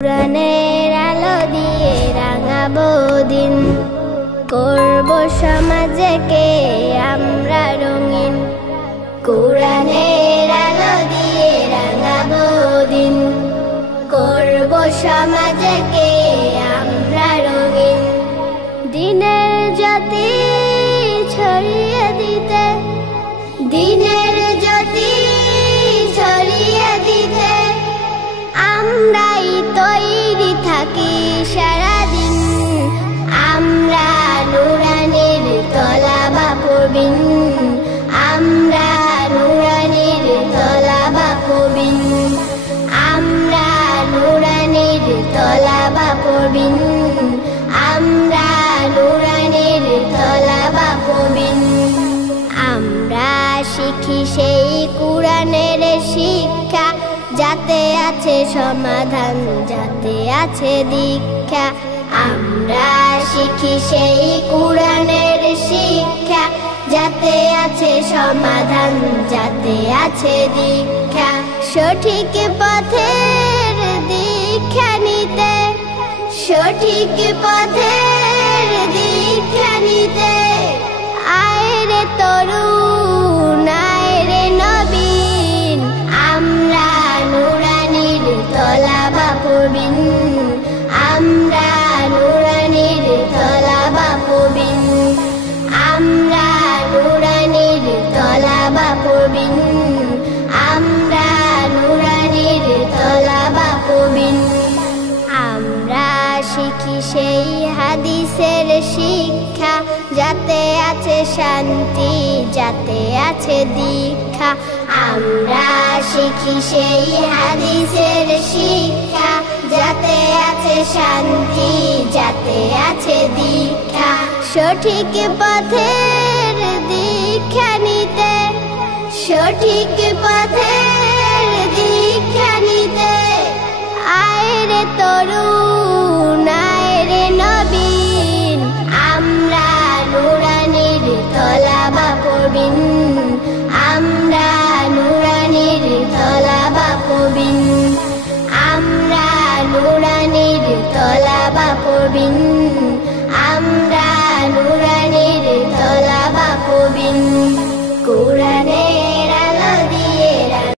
কোরআনের আলো দিয়ে রাঙাবো দিন, করব সমাজকে আমরা রঙিন। কোরআনের আলো দিয়ে রাঙাবো দিন, করব সমাজকে আমরা রঙিন। দিনের জ্যোতি ছড়িয়ে দিতে, দিনের জ্যোতি ছড়িয়ে দিতে আমরাই তৈরি থাকি সারাদিন। আমরা নুরানির তলাবা পড়বিন, আমরা নুরানির তলাবা পড়বিন, আমরা নুরানির তলাবা পড়বিন, আমরা নুরানির তলাবা পড়বিন। আমরা শিখি সেই কোরআনের শিক্ষা, যাতে আছে সমাধান, যাতে আছে দীক্ষা। আমরা শিখি সেই কোরআনের শিক্ষা, যাতে আছে সমাধান, যাতে আছে দীক্ষা। সঠিক পথের দীক্ষা নিতে, সঠিক পথের দীক্ষা নিতে আয় রে তরুণ, আয় রে নবীন। আমরা নুরানির তলাবা পড়বিন, আমরা নুরানির তলাবা পড়বিন, আমরা নুরানির তলাবা পড়বিন, আমরা নুরানির তলাবা পড়বিন। আমরা শিখি সেই হাদিসের শিক্ষা, যাতে আছে শান্তি, যাতে আছে দীক্ষা। আমরা শিখি সেই হাদিসের শিক্ষা, যাতে আছে শান্তি, যাতে আছে দীক্ষা। সঠিক পথের দীক্ষা নিতে, সঠিক পথের দীক্ষা নিতে আয় রে তরুণ, আয় রে নবীন। আমরা নুরানির তলাবা পড়বিন, আমরা নুরানির তলাবা পড়বিন, আমরা নুরানির তলাবা পড়বিন,